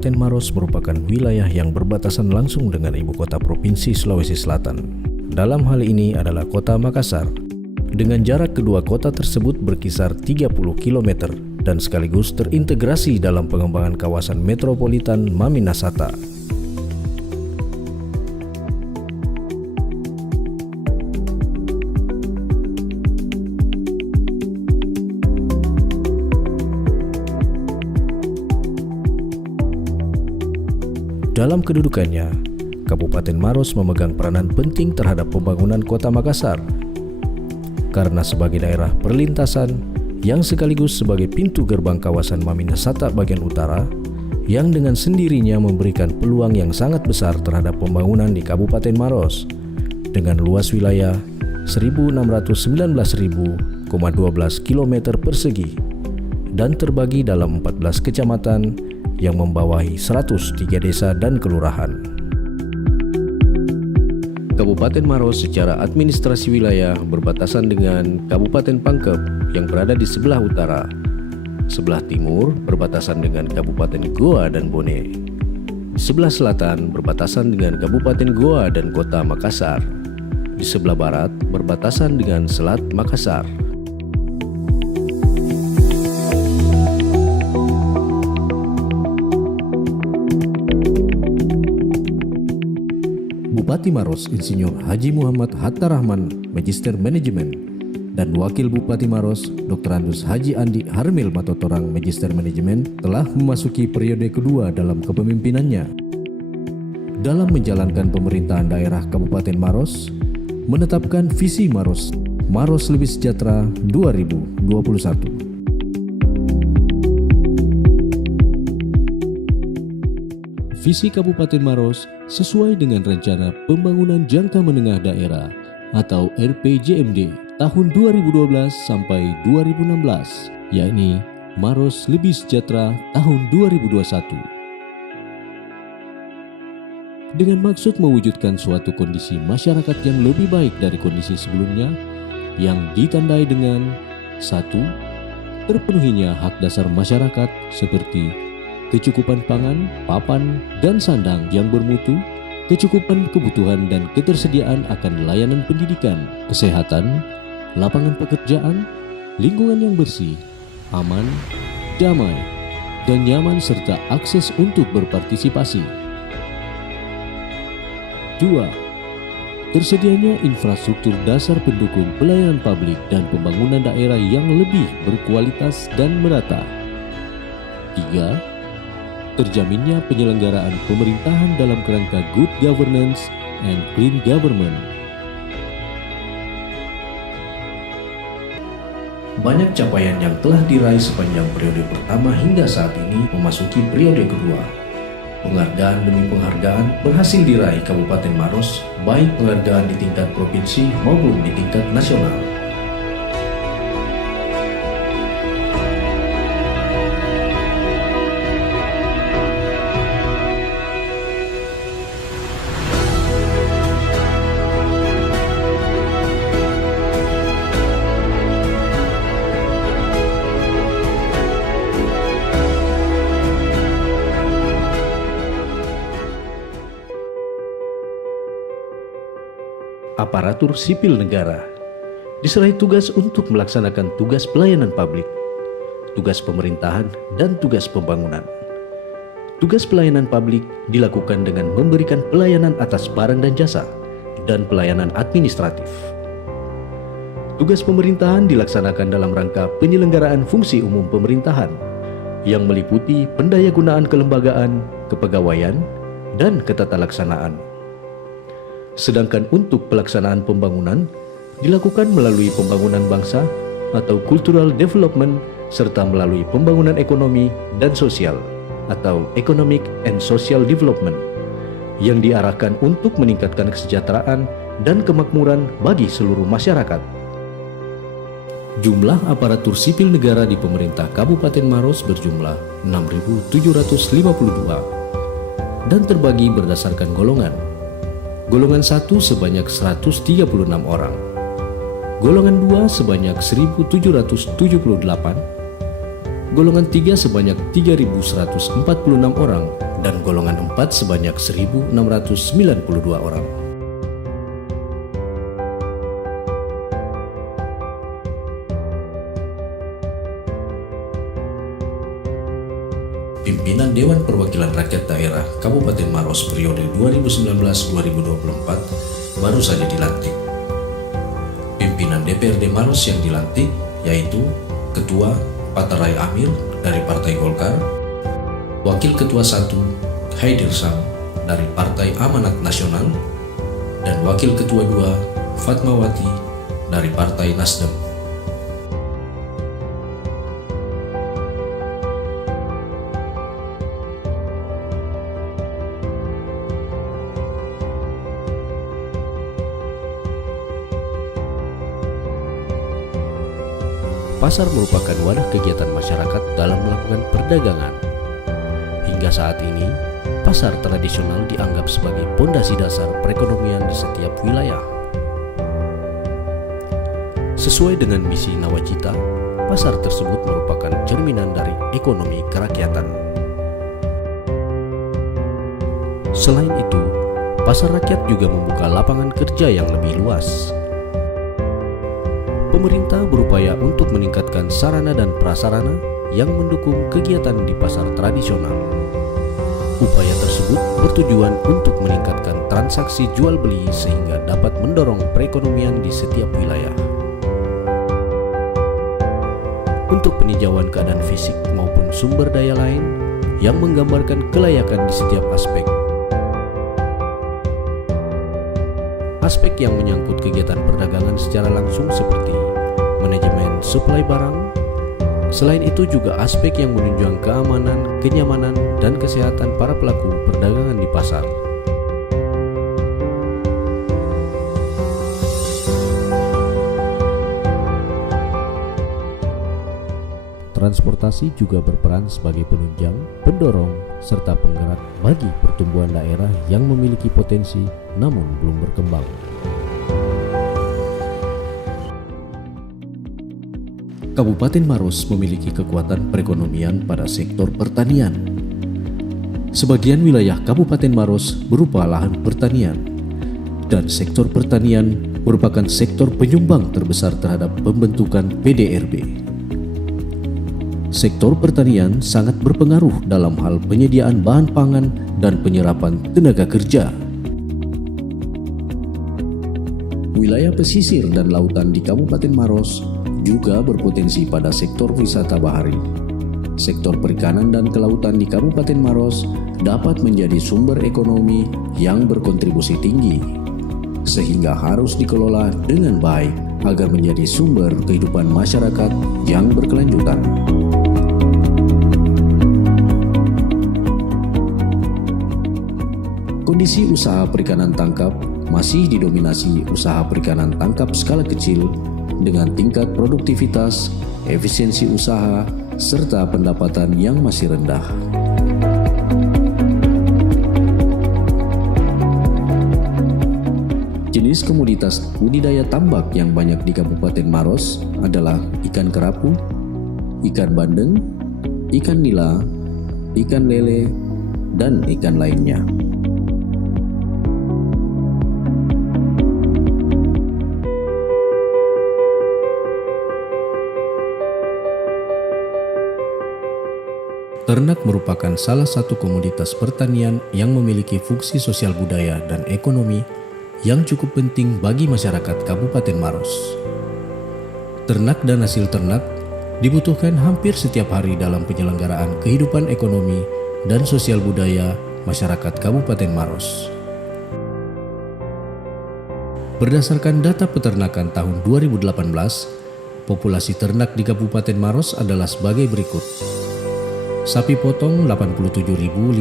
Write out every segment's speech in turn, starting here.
Kabupaten Maros merupakan wilayah yang berbatasan langsung dengan ibu kota Provinsi Sulawesi Selatan. Dalam hal ini adalah kota Makassar. Dengan jarak kedua kota tersebut berkisar 30 km dan sekaligus terintegrasi dalam pengembangan kawasan metropolitan Maminasata. Dalam kedudukannya, Kabupaten Maros memegang peranan penting terhadap pembangunan kota Makassar. Karena sebagai daerah perlintasan yang sekaligus sebagai pintu gerbang kawasan Maminasata bagian utara, yang dengan sendirinya memberikan peluang yang sangat besar terhadap pembangunan di Kabupaten Maros dengan luas wilayah 1.619.012 km persegi dan terbagi dalam 14 kecamatan yang membawahi 103 desa dan kelurahan. Kabupaten Maros secara administrasi wilayah berbatasan dengan Kabupaten Pangkep yang berada di sebelah utara. Sebelah timur berbatasan dengan Kabupaten Goa dan Bone. Di sebelah selatan berbatasan dengan Kabupaten Goa dan Kota Makassar. Di sebelah barat berbatasan dengan Selat Makassar. Bupati Maros Insinyur Haji Muhammad Hatta Rahman, Magister Manajemen, dan Wakil Bupati Maros Dr. Andus Haji Andi Harmil Matotorang, Magister Manajemen, telah memasuki periode kedua dalam kepemimpinannya. Dalam menjalankan pemerintahan daerah Kabupaten Maros, menetapkan visi Maros Lebih Sejahtera 2021. Visi Kabupaten Maros sesuai dengan Rencana Pembangunan Jangka Menengah Daerah atau RPJMD tahun 2012 sampai 2016, yakni Maros Lebih Sejahtera tahun 2021. Dengan maksud mewujudkan suatu kondisi masyarakat yang lebih baik dari kondisi sebelumnya, yang ditandai dengan 1. Terpenuhinya hak dasar masyarakat seperti kecukupan pangan, papan, dan sandang yang bermutu, kecukupan kebutuhan dan ketersediaan akan layanan pendidikan, kesehatan, lapangan pekerjaan, lingkungan yang bersih, aman, damai, dan nyaman serta akses untuk berpartisipasi. 2. Tersedianya infrastruktur dasar pendukung pelayanan publik dan pembangunan daerah yang lebih berkualitas dan merata. 3. Terjaminnya penyelenggaraan pemerintahan dalam kerangka good governance and clean government. Banyak capaian yang telah diraih sepanjang periode pertama hingga saat ini memasuki periode kedua. Penghargaan demi penghargaan berhasil diraih Kabupaten Maros, baik penghargaan di tingkat provinsi maupun di tingkat nasional. Aparatur sipil negara diserahi tugas untuk melaksanakan tugas pelayanan publik, tugas pemerintahan, dan tugas pembangunan. Tugas pelayanan publik dilakukan dengan memberikan pelayanan atas barang dan jasa, dan pelayanan administratif. Tugas pemerintahan dilaksanakan dalam rangka penyelenggaraan fungsi umum pemerintahan, yang meliputi pendayagunaan kelembagaan, kepegawaian, dan ketatalaksanaan. Sedangkan untuk pelaksanaan pembangunan dilakukan melalui pembangunan bangsa atau cultural development serta melalui pembangunan ekonomi dan sosial atau economic and social development yang diarahkan untuk meningkatkan kesejahteraan dan kemakmuran bagi seluruh masyarakat. Jumlah aparatur sipil negara di pemerintah Kabupaten Maros berjumlah 6.752 dan terbagi berdasarkan golongan. Golongan 1 sebanyak 136 orang, golongan 2 sebanyak 1.778, golongan 3 sebanyak 3.146 orang, dan golongan 4 sebanyak 1.692 orang. Pimpinan Dewan Perwakilan Rakyat Daerah Kabupaten Maros periode 2019-2024 baru saja dilantik. Pimpinan DPRD Maros yang dilantik yaitu Ketua Patarai Amir dari Partai Golkar, Wakil Ketua 1 Haidir Sam dari Partai Amanat Nasional, dan Wakil Ketua 2 Fatmawati dari Partai Nasdem. Pasar merupakan wadah kegiatan masyarakat dalam melakukan perdagangan. Hingga saat ini, pasar tradisional dianggap sebagai pondasi dasar perekonomian di setiap wilayah. Sesuai dengan misi Nawacita, pasar tersebut merupakan cerminan dari ekonomi kerakyatan. Selain itu, pasar rakyat juga membuka lapangan kerja yang lebih luas. Pemerintah berupaya untuk meningkatkan sarana dan prasarana yang mendukung kegiatan di pasar tradisional. Upaya tersebut bertujuan untuk meningkatkan transaksi jual beli sehingga dapat mendorong perekonomian di setiap wilayah. Untuk peninjauan keadaan fisik maupun sumber daya lain yang menggambarkan kelayakan di setiap aspek. Aspek yang menyangkut kegiatan perdagangan secara langsung seperti manajemen suplai barang. Selain itu juga aspek yang menunjang keamanan, kenyamanan, dan kesehatan para pelaku perdagangan di pasar. Transportasi juga berperan sebagai penunjang, pendorong, serta penggerak bagi pertumbuhan daerah yang memiliki potensi namun belum berkembang. Kabupaten Maros memiliki kekuatan perekonomian pada sektor pertanian. Sebagian wilayah Kabupaten Maros berupa lahan pertanian, dan sektor pertanian merupakan sektor penyumbang terbesar terhadap pembentukan PDRB. Sektor pertanian sangat berpengaruh dalam hal penyediaan bahan pangan dan penyerapan tenaga kerja. Wilayah pesisir dan lautan di Kabupaten Maros juga berpotensi pada sektor wisata bahari. Sektor perikanan dan kelautan di Kabupaten Maros dapat menjadi sumber ekonomi yang berkontribusi tinggi, sehingga harus dikelola dengan baik agar menjadi sumber kehidupan masyarakat yang berkelanjutan. Kondisi usaha perikanan tangkap masih didominasi usaha perikanan tangkap skala kecil dengan tingkat produktivitas, efisiensi usaha, serta pendapatan yang masih rendah. Jenis komoditas budidaya tambak yang banyak di Kabupaten Maros adalah ikan kerapu, ikan bandeng, ikan nila, ikan lele, dan ikan lainnya. Ternak merupakan salah satu komoditas pertanian yang memiliki fungsi sosial budaya dan ekonomi yang cukup penting bagi masyarakat Kabupaten Maros. Ternak dan hasil ternak dibutuhkan hampir setiap hari dalam penyelenggaraan kehidupan ekonomi dan sosial budaya masyarakat Kabupaten Maros. Berdasarkan data peternakan tahun 2018, populasi ternak di Kabupaten Maros adalah sebagai berikut. Sapi potong 87.547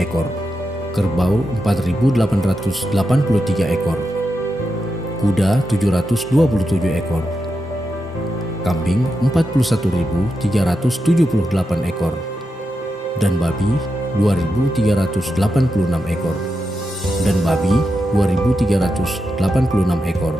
ekor, kerbau 4.883 ekor, kuda 727 ekor, kambing 41.378 ekor, dan babi 2.386 ekor, dan babi 2.386 ekor.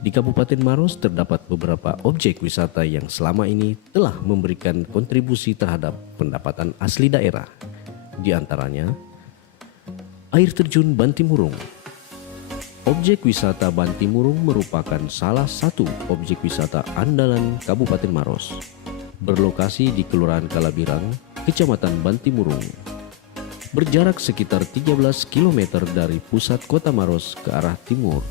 Di Kabupaten Maros terdapat beberapa objek wisata yang selama ini telah memberikan kontribusi terhadap pendapatan asli daerah. Di antaranya, air terjun Bantimurung. Objek wisata Bantimurung merupakan salah satu objek wisata andalan Kabupaten Maros. Berlokasi di Kelurahan Kalabirang, Kecamatan Bantimurung. Berjarak sekitar 13 km dari pusat kota Maros ke arah timur.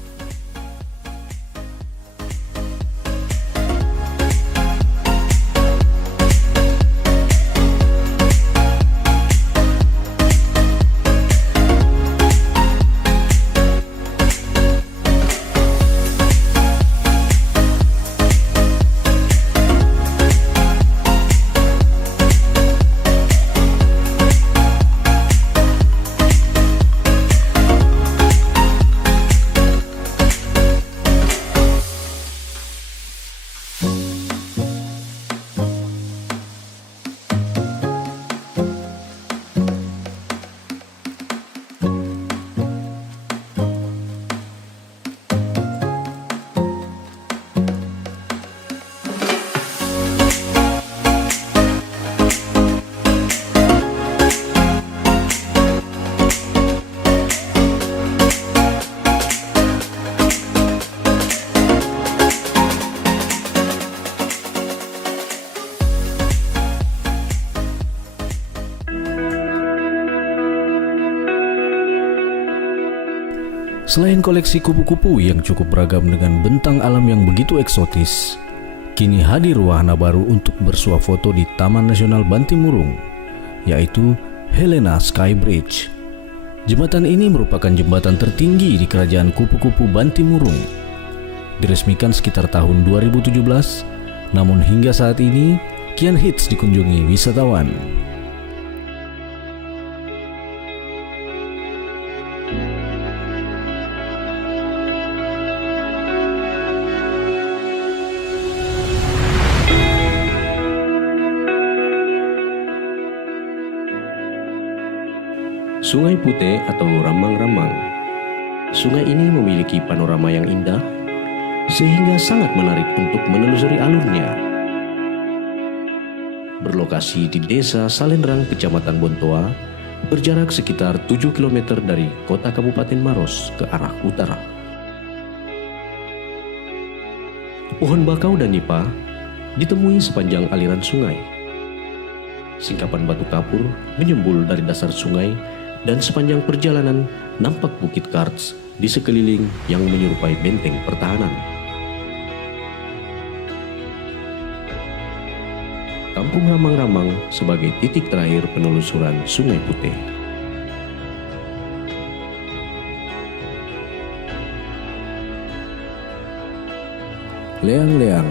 Selain koleksi kupu-kupu yang cukup beragam dengan bentang alam yang begitu eksotis, kini hadir wahana baru untuk bersuah foto di Taman Nasional Bantimurung, yaitu Helena Sky Bridge. Jembatan ini merupakan jembatan tertinggi di Kerajaan Kupu-Kupu Bantimurung. Diresmikan sekitar tahun 2017, namun hingga saat ini kian hits dikunjungi wisatawan. Sungai Putih atau Rambang-Rambang. Sungai ini memiliki panorama yang indah, sehingga sangat menarik untuk menelusuri alurnya. Berlokasi di Desa Salenrang, Kecamatan Bontoa, berjarak sekitar 7 km dari kota Kabupaten Maros ke arah utara. Pohon bakau dan nipah ditemui sepanjang aliran sungai. Singkapan batu kapur menyembul dari dasar sungai, dan sepanjang perjalanan nampak Bukit Karts di sekeliling yang menyerupai benteng pertahanan. Kampung Rambang-Rambang sebagai titik terakhir penelusuran Sungai Putih. Leang-Leang.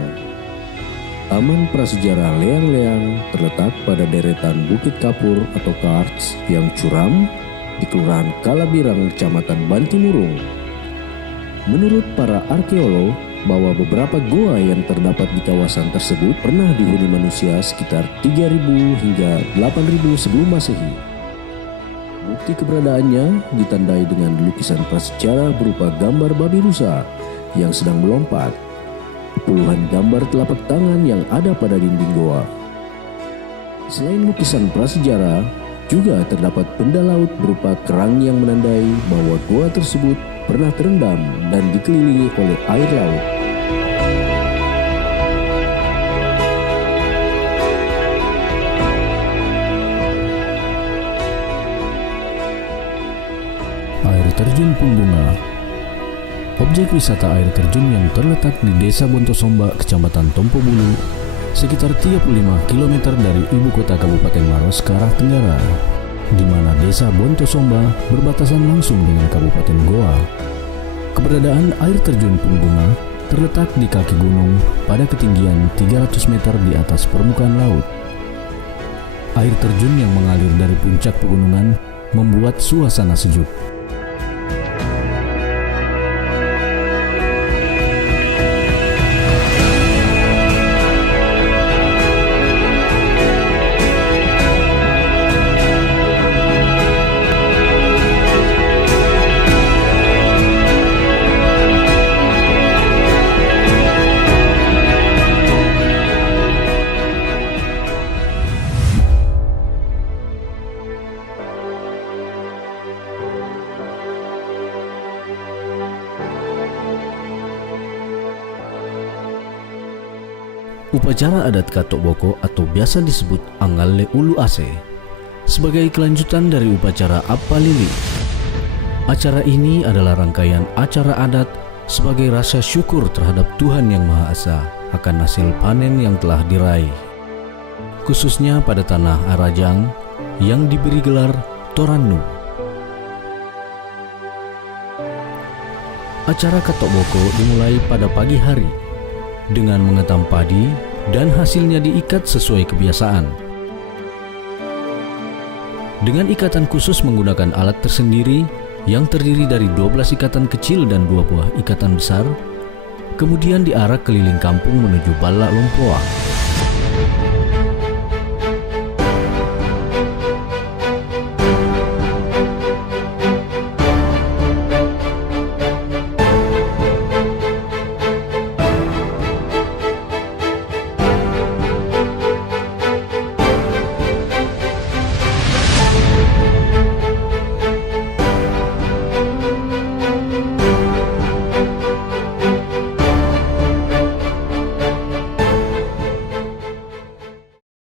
Taman Prasejarah Leang-Leang terletak pada deretan Bukit Kapur atau Karts yang curam di Kelurahan Kalabirang, Kecamatan Bantimurung. Menurut para arkeolog, bahwa beberapa goa yang terdapat di kawasan tersebut pernah dihuni manusia sekitar 3000 hingga 8000 sebelum Masehi. Bukti keberadaannya ditandai dengan lukisan prasejarah berupa gambar babi rusa yang sedang melompat, puluhan gambar telapak tangan yang ada pada dinding goa. Selain lukisan prasejarah, juga terdapat benda laut berupa kerang yang menandai bahwa goa tersebut pernah terendam dan dikelilingi oleh air laut. Air terjun Pungbunga. Objek wisata air terjun yang terletak di Desa Bontosomba, Kecamatan Tompobulu, sekitar 35 km dari ibu kota Kabupaten Maros ke arah tenggara, di mana Desa Bontosomba berbatasan langsung dengan Kabupaten Goa. Keberadaan air terjun Pungbunga terletak di kaki gunung pada ketinggian 300 meter di atas permukaan laut. Air terjun yang mengalir dari puncak pegunungan membuat suasana sejuk. Upacara adat Katok Boko atau biasa disebut Angalle Ulu Ase sebagai kelanjutan dari upacara Appa Lili. Acara ini adalah rangkaian acara adat sebagai rasa syukur terhadap Tuhan Yang Maha Esa akan hasil panen yang telah diraih, khususnya pada tanah Arajang yang diberi gelar Torannu. Acara Katok Boko dimulai pada pagi hari dengan mengetam padi dan hasilnya diikat sesuai kebiasaan. Dengan ikatan khusus menggunakan alat tersendiri yang terdiri dari 12 ikatan kecil dan 2 buah ikatan besar, kemudian diarak keliling kampung menuju Bala Lompoa.